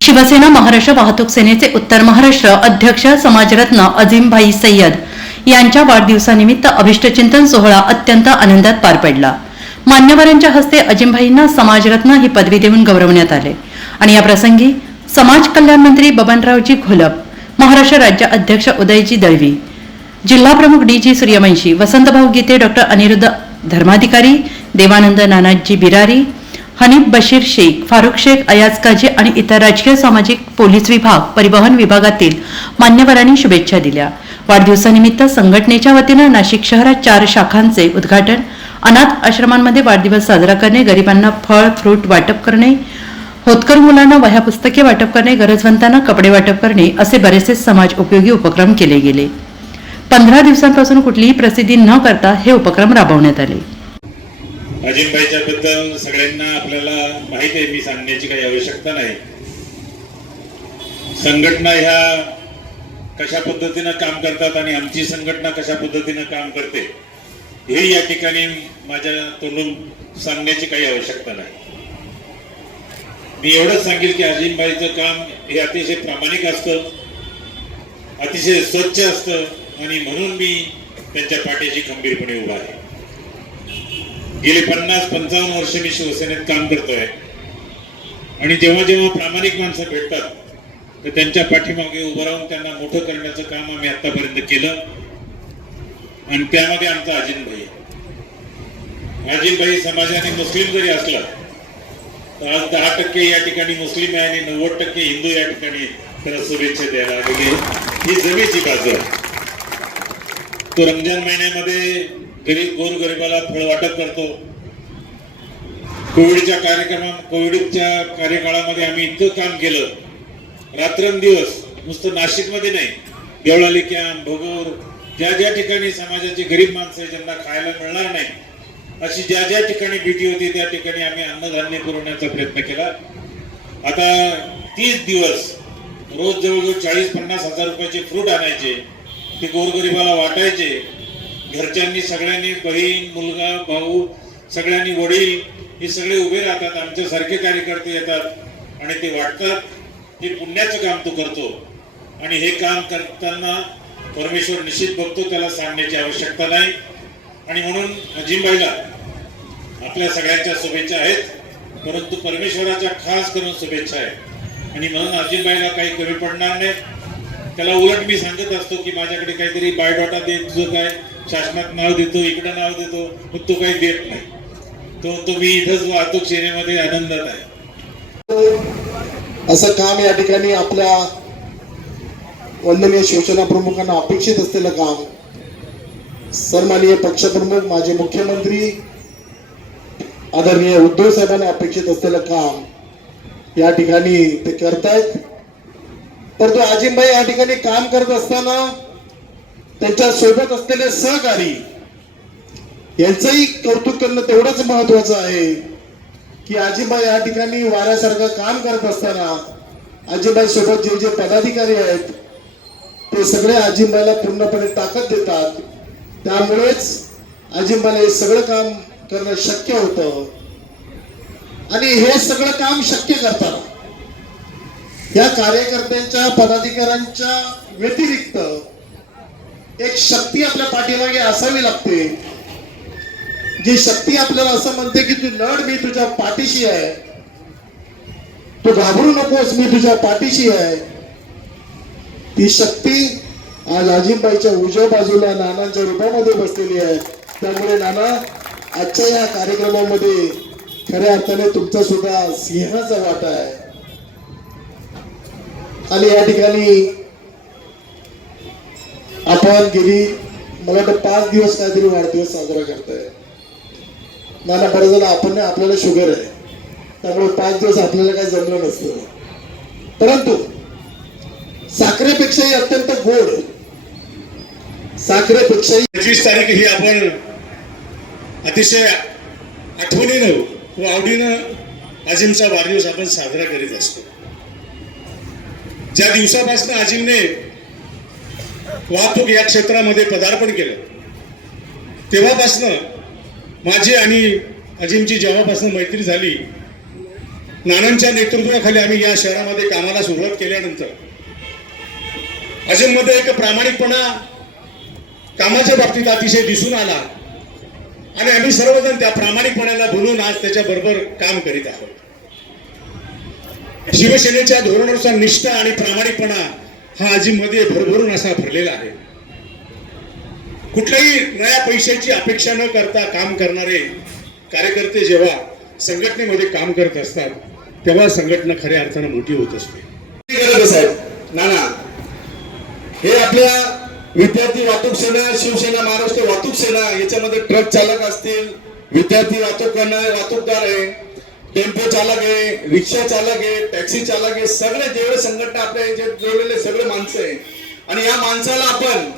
शिवसेना महाराष्ट्र वाहतूक सेनेचे उत्तर महाराष्ट्र अध्यक्ष समाजरत्न अझीमभाई सय्यद यांच्या वाढदिवसानिमित्त अभिष्टचिंतन सोहळा अत्यंत आनंदात पार पडला. मान्यवरांच्या हस्ते अजिमभाईंना समाजरत्न ही पदवी देऊन गौरवण्यात आले. आणि या प्रसंगी समाज कल्याण मंत्री बबनरावजी घोलप महाराष्ट्र राज्य अध्यक्ष उदयजी दळवी जिल्हा प्रमुख D G Suryavanshi Vasantbhau Gite doctor Anirudh Dharmadhikari Devanand Nanaji Birari Hanif Bashir Shaikh Farukh Shaikh Ayaz Kazi आणि इतर राजकीय सामाजिक पोलीस विभाग परिवहन विभागातील मान्यवरांनी शुभेच्छा दिल्या. वाढदिवसानिमित्त संघटनेच्या वतीनं नाशिक शहरात चार शाखांचे उद्घाटन अनाथ आश्रमांमध्ये वाढदिवस साजरा करणे गरिबांना फळ फ्रूट वाटप करणे होतकर मुलांना वह्या पुस्तके वाटप करणे गरजवंतांना कपडे वाटप करणे असे बरेचसे समाज उपयोगी उपक्रम केले गेले. पंधरा दिवसांपासून कुठलीही प्रसिद्धी न करता हे उपक्रम राबवण्यात आले. अजिमबाईच्या बद्दल सगळ्यांना आपल्याला माहिती आहे मी सांगण्याची काही आवश्यकता नाही. संघटना ह्या कशा पद्धतीनं काम करतात आणि आमची संघटना कशा पद्धतीनं काम करते हे या ठिकाणी माझ्या तोंडून सांगण्याची काही आवश्यकता नाही. मी एवढंच सांगेल की अजिमबाईचं काम हे अतिशय प्रामाणिक असतं अतिशय स्वच्छ असतं आणि म्हणून मी त्यांच्या पाठीशी खंबीरपणे उभा आहे. गेले पन्नास पंचावन्न वर्ष मी शिवसेनेत काम करतोय. आणि जेव्हा जेव्हा प्रामाणिक माणसं भेटतात तर त्यांच्या पाठीमागे उभं राहून त्यांना मोठं करण्याचं काम आम्ही आतापर्यंत केलं. आणि त्यामध्ये आमचा अजिनभाई अजिनभाई समाजाने मुस्लिम जरी असला तर आज दहा टक्के या ठिकाणी मुस्लिम आहे आणि नव्वद टक्के हिंदू या ठिकाणी त्याला शुभेच्छा द्यायला आलेली ही जमेची बाजू आहे. तो रमजान महिन्यामध्ये गरीब गोरगरिबाला फळ वाटप करतो. कोविडच्या कार्यक्रमा कोविडच्या कार्यकाळामध्ये आम्ही इतकं काम केलं. रात्रंदिवस नुसतं नाशिकमध्ये नाही देवळाली कॅम्प भोगोर ज्या ज्या ठिकाणी समाजाची गरीब माणसं ज्यांना खायला मिळणार नाही अशी ज्या ज्या ठिकाणी भीती होती त्या ठिकाणी आम्ही अन्नधान्य पुरवण्याचा प्रयत्न केला. आता तीस दिवस रोज जवळजवळ चाळीस पन्नास हजार रुपयाचे फ्रूट आणायचे ते गोरगरिबाला वाटायचे घरच्यांनी सगळ्यांनी बहीण मुलगा भाऊ सगळ्यांनी वडील हे सगळे उभे राहतात आमच्यासारखे कार्यकर्ते येतात आणि ते वाटतात हे पुण्याचं काम तो करतो. आणि हे काम करताना परमेश्वर निश्चित बघतो त्याला सांगण्याची आवश्यकता नाही. आणि म्हणून अजिमबाईला आपल्या सगळ्यांच्या शुभेच्छा आहेत परंतु परमेश्वराच्या खास करून शुभेच्छा आहेत. आणि म्हणून अजिमबाईला काही कमी पडणार नाही. त्याला उलट मी सांगत असतो की माझ्याकडे काहीतरी बायोडाटा देत तुझं काय शासनात नाव देतो इकडं नाव देतो पण तो काही देत नाही. तो तो मी इथंच वाहतूक सेनेमध्ये आनंदात आहे. असं काम या ठिकाणी आपल्या वंदनीय शिवसेना प्रमुखांना अपेक्षित असलेलं काम. सन्माननीय पक्षप्रमुख माजी मुख्यमंत्री आदरणीय उद्धव साहेबांना अपेक्षित असलेलं काम या ठिकाणी ते करतायत. परंतु अजिमभाई या ठिकाणी काम करत असताना त्यांच्यासोबत असलेले सहकारी यांचंही कौतुक करणं तेवढंच महत्वाचं आहे की आजीबाई या ठिकाणी वाऱ्यासारखं काम करत असताना आजीबाई सोबत जे जे पदाधिकारी आहेत ते सगळे आजीबाईला पूर्णपणे ताकद देतात. त्यामुळेच आजीबाईला हे सगळं काम करणं शक्य होतं. आणि हे सगळं काम शक्य करताना या कार्यकर्त्यांच्या पदाधिकाऱ्यांच्या व्यतिरिक्त एक शक्ती आपल्या पाठीमागे असावी लागते. जी शक्ती आपल्याला असं म्हणते की तू लढ मी तुझ्या पाठीशी आहे. तू घाबरू नकोस मी तुझ्या पाठीशी आहे. ती शक्ती आज अजिमबाईच्या उजव्या बाजूला नानांच्या रूपामध्ये बसलेली आहे. त्यामुळे नाना आजच्या या कार्यक्रमामध्ये खऱ्या अर्थाने तुमचा सुद्धा सिंहाचा वाटा आहे. आणि या ठिकाणी आपण गेली. मला वाटतं पाच दिवस काहीतरी वाढदिवस साजरा करताय. नाना बरं झालं आपण आपल्याला शुगर आहे. त्यामुळे पाच दिवस आपल्याला काही जमलं नसतं. परंतु साखरेपेक्षाही अत्यंत गोड. साखरेपेक्षाही पंचवीस तारीख ही आपण अतिशय आठवणीनं व आवडीनं आजिमचा वाढदिवस आपण साजरा करीत असतो. ज्या दिवसापासून आजिमने वाहतूक या क्षेत्रामध्ये पदार्पण केलं तेव्हापासनं माझी आणि अजिमची जेव्हापासून मैत्री झाली नानांच्या नेतृत्वाखाली आम्ही या शहरामध्ये कामाला सुरुवात केल्यानंतर अजिममध्ये एक प्रामाणिकपणा कामाच्या बाबतीत अतिशय दिसून आला आणि आम्ही सर्वजण त्या प्रामाणिकपणाला बोलून आज त्याच्याबरोबर काम करीत आहोत. शिवसेनेच्या धोरणानुसार निष्ठा आणि प्रामाणिकपणा हा अजिममध्ये भरभरून असा भरलेला आहे. कुठल्याही नया पैशाची अपेक्षा न करता काम करणारे कार्यकर्ते जेव्हा संघटनेमध्ये काम करत असतात तेव्हा संघटना खऱ्या अर्थानं मोठी होत असते. साहेब. नाना हे आपल्या विद्यार्थी वाहतूक सेना शिवसेना महाराष्ट्र वाहतूक सेना याच्यामध्ये ट्रक चालक असतील विद्यार्थी वाहतूक करणारे वाहतूकदार आहे. टेम्पो चालक आहे रिक्षा चालक आहे टॅक्सी चालक आहे सगळे जेवढे संघटना आपल्या याच्यात जोडलेले सगळे माणसं आहे आणि या माणसाला आपण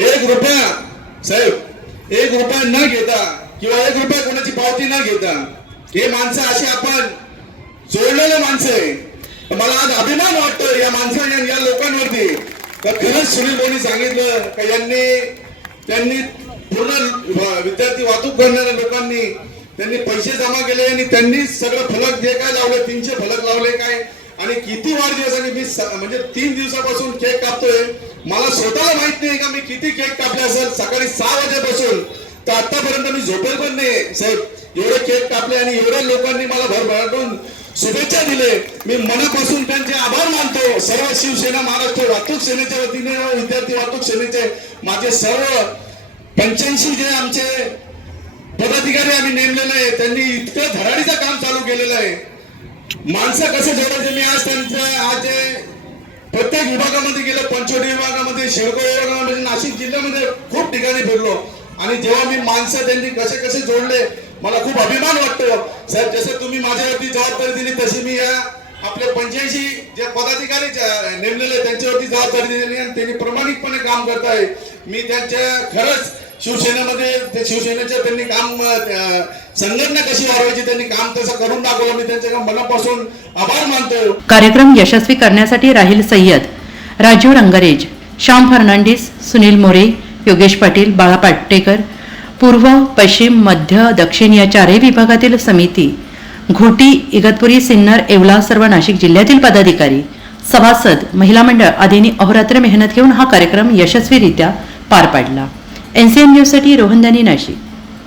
एक रुपया साहेब एक रुपया न घेता किंवा एक रुपया कोणाची पावती न घेता हे माणसं अशी आपण जोडलेले माणसं आहे मला आज अभिमान वाटतो या माणसाने या लोकांवरती. तर खरंच सुनील भाऊनी सांगितलं का यांनी त्यांनी पूर्ण विद्यार्थी वाहतूक करणाऱ्या लोकांनी त्यांनी पैसे जमा केले आणि त्यांनी सगळं फलक जे काय लावले तीनशे फलक लावले काय? आणि किती वाढदिवस आणि मी म्हणजे तीन दिवसापासून केक कापतोय. मला स्वतःला माहीत नाही का मी किती केक कापले असेल? सकाळी सहा वाजेपासून. तर आतापर्यंत मी झोपेल पण नाही साहेब. एवढे केक कापले आणि एवढ्या लोकांनी मला भरभराटून शुभेच्छा दिले. मी मनापासून त्यांचे आभार मानतो. सर्व शिवसेना महाराष्ट्र वाहतूक सेनेच्या वतीने विद्यार्थी वाहतूक सेनेचे माझे सर्व पंच्याऐंशी जे आमचे पदाधिकारी आम्ही नेमलेले आहे. त्यांनी इतकं धडाडीचं काम चालू केलेलं आहे. माणसं कसे जोडायचे मी आज त्यांचं आज प्रत्येक विभागामध्ये गेलो. पंचवटी विभागामध्ये शिरको विभागामध्ये नाशिक जिल्ह्यामध्ये खूप ठिकाणी फिरलो. आणि जेव्हा मी माणसं त्यांनी कसे कसे जोडले मला खूप अभिमान वाटतो. साहेब जसं तुम्ही माझ्यावरती जबाबदारी दिली तशी मी या आपले पंच्याऐंशी जे पदाधिकारी नेमलेले त्यांच्यावरती जबाबदारी दिली आणि त्यांनी प्रामाणिकपणे काम करत आहे मी त्यांच्या खरंच शिवसेनेमध्ये ते शिवसेनेच्या त्यांनी काम संघटना कशी वाढवायची त्यांनी काम तसं करून दाखवलं. मी त्यांच्या मनापासून आभार मानतो. कार्यक्रम यशस्वी करण्यासाठी राहील सय्यद. राजीव रंगरेज श्याम फर्नांडिस सुनील मोरे योगेश पाटील बाळा पाटेकर पूर्व पश्चिम मध्य दक्षिण या चारही विभागातील समिती घोटी इगतपुरी सिन्नर येवला सर्व नाशिक जिल्ह्यातील पदाधिकारी सभासद महिला मंडळ आदींनी अहोरात्र मेहनत घेऊन हा कार्यक्रम यशस्वीरित्या पार पाडला. एनसीएन न्यूजसाठी रोहनदानी नाशिक.